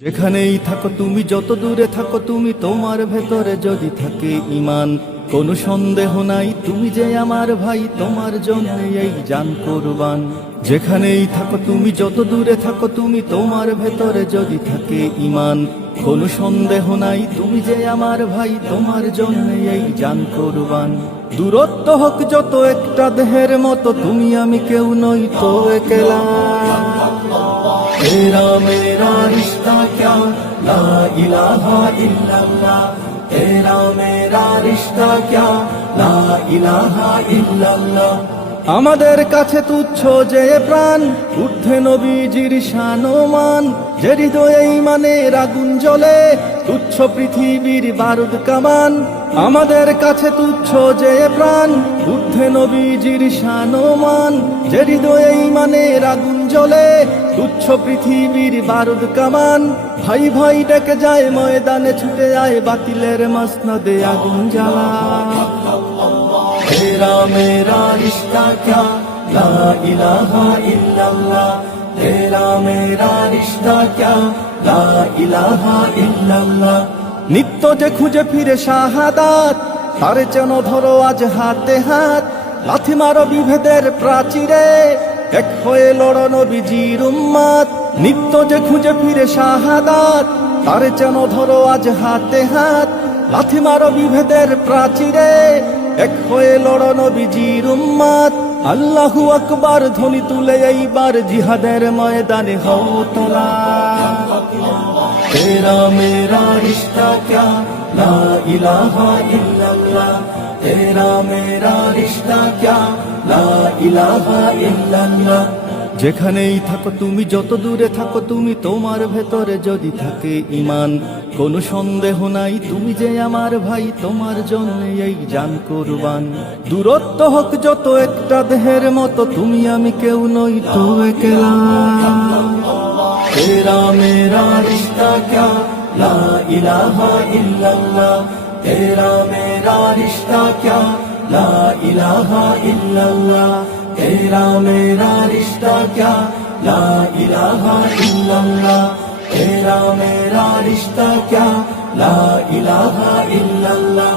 যেখানেই থাকো তুমি, যত দূরে থাকো তুমি, তোমার ভেতরে যদি থাকে ঈমান, কোনো সন্দেহ নাই তুমি যে আমার ভাই, তোমার জন্য এই জান কুরবান। যেখানেই থাকো তুমি, যত দূরে থাকো তুমি, তোমার ভেতরে যদি থাকে ঈমান, কোনো সন্দেহ নাই তুমি যে আমার ভাই, তোমার জন্য এই জান কুরবান। দূরত্ব হোক যত একটা দেহের মতো, তুমি আমি কেউ নই তো একলা। तेरा मेरा रिश्ता क्या ला इलाहा इल्लल्लाह, तेरा मेरा रिश्ता क्या ला इलाहा इल्लल्लाह। আমাদের কাছে তুচ্ছ যে প্রাণ, ঊর্ধ্বে নবীজির শানমান, যে হৃদয়ে ঈমানের আগুন জ্বলে, তুচ্ছ পৃথিবীর বারুদ কামান। আমাদের কাছে তুচ্ছ যে প্রাণ, ঊর্ধ্বে নবীজির শানমান, যে হৃদয়ে ঈমানের আগুন জ্বলে, তুচ্ছ পৃথিবীর বারুদ কামান। ভাই ভাই ডেকে যায় ময়দানে, ছুটে যায় বাতিলের মসনদে আগুন জ্বালা। तेरा मेरा रिश्ता क्या ला इलाहा इल्लल्लाह, तेरा मेरा रिश्ता क्या ला इलाहा इल्लल्लाह। নিত্য যে খুঁজে ফিরে শাহাদাত, তারে যেন ধরো আজ হাতে হাত। লাথি মারো বিভেদের প্রাচীরে, এক হয়ে লড়ো নবীজির উম্মত। নিত্য যে খুঁজে ফিরে শাহাদাত, তারে যেন ধরো আজ হাতে হাত। লাথি মারো বিভেদের প্রাচীরে, এক হয়ে লড়ো নবীজির উম্মত। আল্লাহু আকবার ধ্বনি তুলে এইবার জিহাদের ময়দানে হও তোলা। तेरा मेरा रिश्ता क्या ला इलाहा इल्लल्लाह, तेरा मेरा रिश्ता क्या ला इलाहा इल्लल्लाह। যেখানেই থাকো তুমি, যত দূরে থাকো তুমি, তোমার ভেতরে যদি থাকে ঈমান, কোনো সন্দেহ নাই তুমি যে আমার ভাই, তোমার জন্য এই জান কুরবান। দূরত্ব হোক যত একটা দেহের মতো, তুমি আমি কেউ নই তো একলা। तेरा मेरा रिश्ता क्या ला इलाहा इल्लल्लाह, तेरा मेरा रिश्ता क्या ला इलाहा इल्लल्लाह, तेरा मेरा रिश्ता क्या ला इलाहा इल्लल्लाह, तेरा मेरा रिश्ता क्या ला इलाहा इल्लल्लाह।